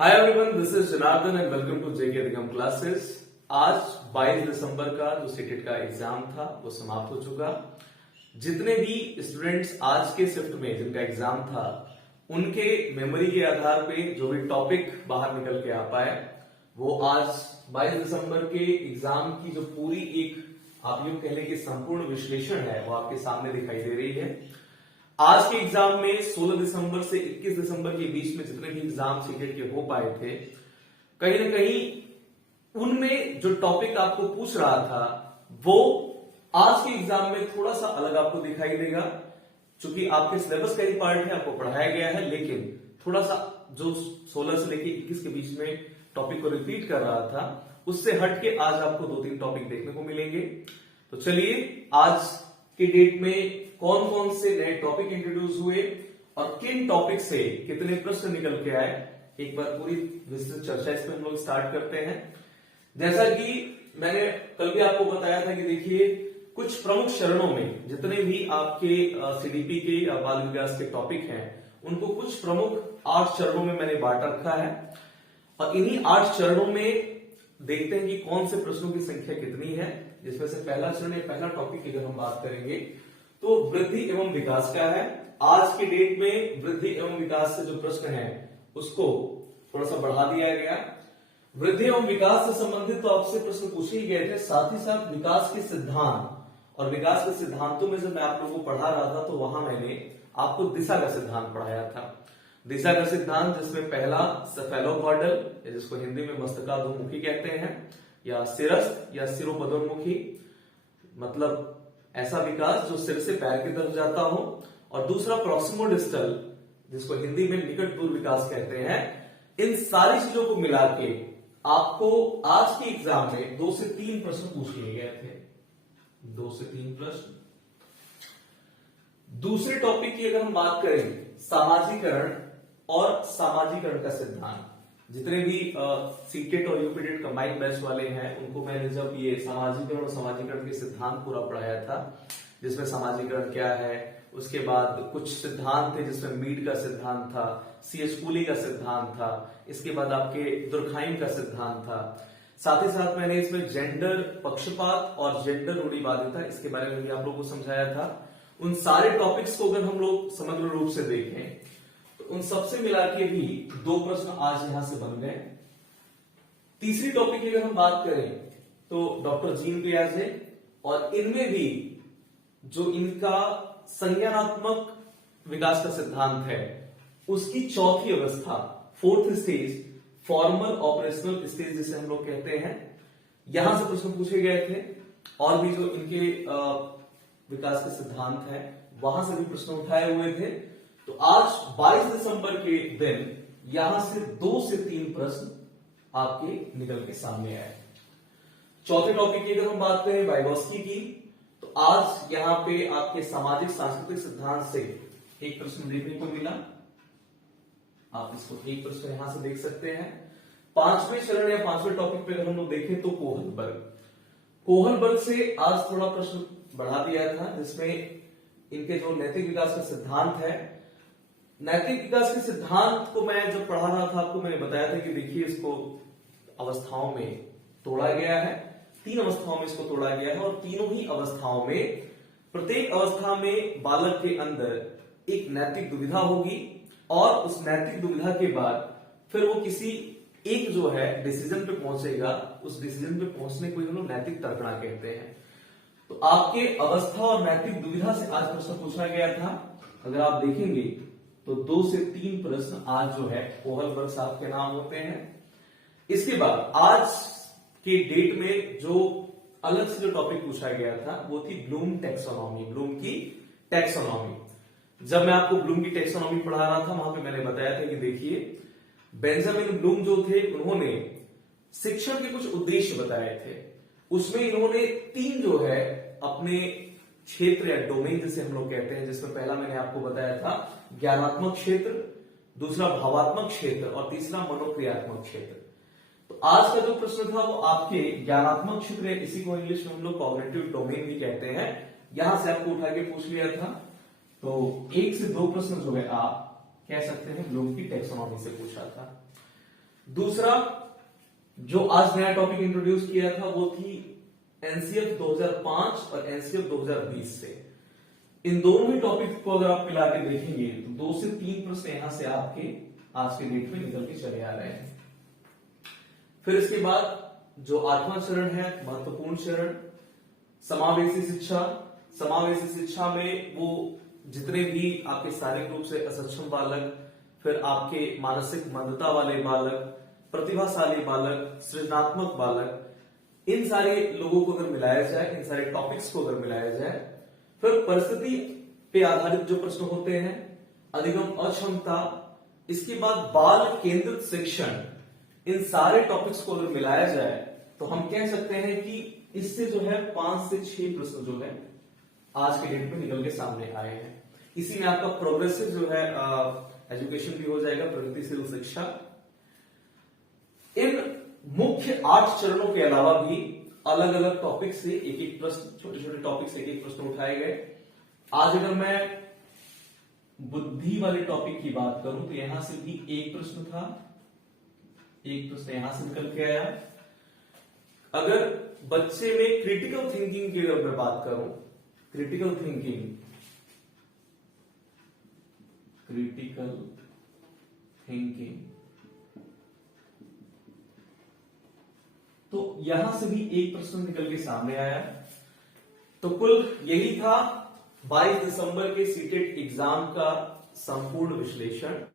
Hi everyone, this is Janardan and welcome to J K Adhigam classes. आज 22 दिसंबर का जो सीटेट का एग्जाम था वो समाप्त हो चुका। जितने भी स्टूडेंट्स आज के शिफ्ट में जिनका एग्जाम था उनके मेमोरी के आधार पे जो भी टॉपिक बाहर निकल के आ पाए वो आज 22 दिसंबर के एग्जाम की जो पूरी एक आप यूं कह लें कि संपूर्ण विश्लेषण है वो आपके सामने दिखाई दे रही है। आज के एग्जाम में 16 दिसंबर से 21 दिसंबर के बीच में जितने भी एग्जाम सीटेट के हो पाए थे, कहीं ना कहीं उनमें जो टॉपिक आपको पूछ रहा था वो आज के एग्जाम में थोड़ा सा अलग आपको दिखाई देगा। चूंकि आपके सिलेबस का ही पार्ट है, आपको पढ़ाया गया है, लेकिन थोड़ा सा जो 16 से लेकर 21 के बीच में टॉपिक को रिपीट कर रहा था उससे हट के आज आपको 2-3 टॉपिक देखने को मिलेंगे। तो चलिए, आज की डेट में कौन कौन से नए टॉपिक इंट्रोड्यूस हुए और किन टॉपिक से कितने प्रश्न निकल के आए, एक बार पूरी विस्तृत चर्चा इस पर हम लोग स्टार्ट करते हैं। जैसा कि मैंने कल भी आपको बताया था कि देखिए, कुछ प्रमुख चरणों में जितने भी आपके सीडीपी के या बाल विकास के टॉपिक हैं उनको कुछ प्रमुख 8 चरणों में मैंने बांट रखा है और इन्हीं 8 चरणों में देखते हैं कि कौन से प्रश्नों की संख्या कितनी है। जिसमें से पहला चरण या पहला टॉपिक की अगर हम बात करेंगे तो वृद्धि एवं विकास का है। आज के डेट में वृद्धि एवं विकास से जो प्रश्न है उसको थोड़ा सा बढ़ा दिया गया। वृद्धि एवं विकास से संबंधित तो आपसे प्रश्न पूछे ही गए थे, साथ ही साथ विकास के सिद्धांत और विकास के सिद्धांतों में जब मैं आप लोगों को पढ़ा रहा था तो वहां मैंने आपको दिशा का सिद्धांत पढ़ाया था। दिशा का सिद्धांत जिसमें पहला सेफेलोकॉर्डल, जिसको हिंदी में मस्तकाधोमुखी कहते हैं, या सिरस्थ या सिरोपदोन्मुखी, मतलब ऐसा विकास जो सिर से पैर की तरफ जाता हो, और दूसरा प्रॉक्सिमोडिस्टल जिसको हिंदी में निकट दूर विकास कहते हैं। इन सारी चीजों को मिला के आपको आज के एग्जाम में 2 से 3 प्रश्न पूछ लिए गए थे। 2 से 3 प्रश्न। दूसरे टॉपिक की अगर हम बात करें, सामाजिकरण और सामाजिकरण का सिद्धांत। जितने भी सीटेट और यूपीटेट कंबाइंड बैच वाले हैं उनको मैंने जब ये सामाजिकरण और समाजीकरण के सिद्धांत पूरा पढ़ाया था, जिसमें सामाजिकरण क्या है, उसके बाद कुछ सिद्धांत थे जिसमें मीड का सिद्धांत था, सीएच कूली का सिद्धांत था, इसके बाद आपके दुर्खाइम का सिद्धांत था। साथ ही साथ मैंने इसमें जेंडर पक्षपात और जेंडर रूढ़िवादिता इसके बारे में भी आप लोगों को समझाया था। उन सारे टॉपिक्स को अगर हम लोग समग्र रूप से देखें उन सबसे मिला के भी 2 प्रश्न आज यहां से बन गए। तीसरी टॉपिक की अगर हम बात करें तो डॉक्टर जीन पियाजे, और इनमें भी जो इनका संज्ञानात्मक विकास का सिद्धांत है उसकी चौथी अवस्था, 4th stage, formal operational stage जिसे हम लोग कहते हैं, यहां से प्रश्न पूछे गए थे। और भी जो इनके विकास के सिद्धांत है वहां से भी प्रश्न उठाए हुए थे। तो आज 22 दिसंबर के दिन यहां से 2 से 3 प्रश्न आपके निकल के सामने आए। चौथे टॉपिक की अगर हम बात करें वाइगोस्की की, तो आज यहां पे आपके सामाजिक सांस्कृतिक सिद्धांत से एक प्रश्न देखने को मिला। आप इसको एक प्रश्न यहां से देख सकते हैं। 5वें चरण या 5वें टॉपिक पे अगर हम लोग देखें तो कोहलबर्ग से आज थोड़ा प्रश्न बढ़ा दिया था, जिसमें इनके जो नैतिक विकास का सिद्धांत है, नैतिक विकास के सिद्धांत को मैं जब पढ़ा रहा था आपको मैंने बताया था कि देखिए, इसको अवस्थाओं में तोड़ा गया है, 3 अवस्थाओं में इसको तोड़ा गया है, और तीनों ही अवस्थाओं में प्रत्येक अवस्था में बालक के अंदर एक नैतिक दुविधा होगी और उस नैतिक दुविधा के बाद फिर वो किसी एक जो है डिसीजन पे पहुंचेगा। उस डिसीजन पे पहुंचने को हम लोग नैतिक तर्कणा कहते हैं। तो आपके अवस्था और नैतिक दुविधा से आज प्रश्न पूछा गया था। अगर आप देखेंगे तो 2 से 3 प्रश्न आज जो है कोहलबर्ग साहब के नाम होते हैं। इसके बाद आज के डेट में जो अलग से जो टॉपिक पूछा गया था वो थी ब्लूम टैक्सोनॉमी, ब्लूम की टैक्सोनॉमी। जब मैं आपको ब्लूम की टैक्सोनॉमी पढ़ा रहा था वहां पे मैंने बताया था कि देखिए, बेंजामिन ब्लूम जो थे उन्होंने शिक्षण के कुछ उद्देश्य बताए थे। उसमें इन्होंने 3 जो है अपने क्षेत्र या डोमेन जिसे हम लोग कहते हैं, जिसमें पहला मैंने आपको बताया था ज्ञानात्मक क्षेत्र, दूसरा भावात्मक क्षेत्र और तीसरा मनोक्रियात्मक क्षेत्र। तो आज का जो प्रश्न था वो आपके ज्ञानात्मक क्षेत्र, इसी को इंग्लिश में हम लोग कॉग्निटिव डोमेन भी कहते हैं, यहां से आपको उठा के पूछ लिया था। तो 1 से 2 प्रश्न जो है आप कह सकते हैं ब्लूम की टैक्सोनॉमी से पूछा था। दूसरा जो आज नया टॉपिक इंट्रोड्यूस किया था वो थी एनसीएफ 2005 और एनसीएफ 2020 से। इन दोनों ही टॉपिक को अगर आप मिला के देखेंगे तो 2 से 3 प्रश्न यहां से आपके आज के डेट में निकल के चले आ रहे हैं। फिर इसके बाद जो 8वां चरण है, महत्वपूर्ण चरण, समावेशी शिक्षा। समावेशी शिक्षा में वो जितने भी आपके शारीरिक रूप से असक्षम बालक, फिर आपके मानसिक मंदता वाले बालक, प्रतिभाशाली बालक, सृजनात्मक बालक, इन सारे लोगों को अगर मिलाया जाए, इन सारे टॉपिक्स को अगर मिलाया जाए, फिर परिस्थिति पे आधारित जो प्रश्न होते हैं, अधिगम अक्षमता, इसके बाद बाल केंद्रित शिक्षण, इन सारे टॉपिक्स को अगर मिलाया जाए तो हम कह सकते हैं कि इससे जो है 5 से 6 प्रश्न जो है आज के डेट में निकल के सामने आए हैं। इसी में आपका प्रोग्रेसिव जो है एजुकेशन भी हो जाएगा, प्रगतिशील शिक्षा। इन मुख्य 8 चरणों के अलावा भी अलग अलग टॉपिक से एक एक प्रश्न, छोटे छोटे टॉपिक से एक एक प्रश्न उठाए गए। आज अगर मैं बुद्धि वाले टॉपिक की बात करूं तो यहां से भी एक प्रश्न था, एक प्रश्न यहां से निकल के आया। अगर बच्चे में क्रिटिकल थिंकिंग की अगर मैं बात करूं, क्रिटिकल थिंकिंग तो यहां से भी एक प्रश्न निकल के सामने आया। तो कुल यही था 22 दिसंबर के सीटेट एग्जाम का संपूर्ण विश्लेषण।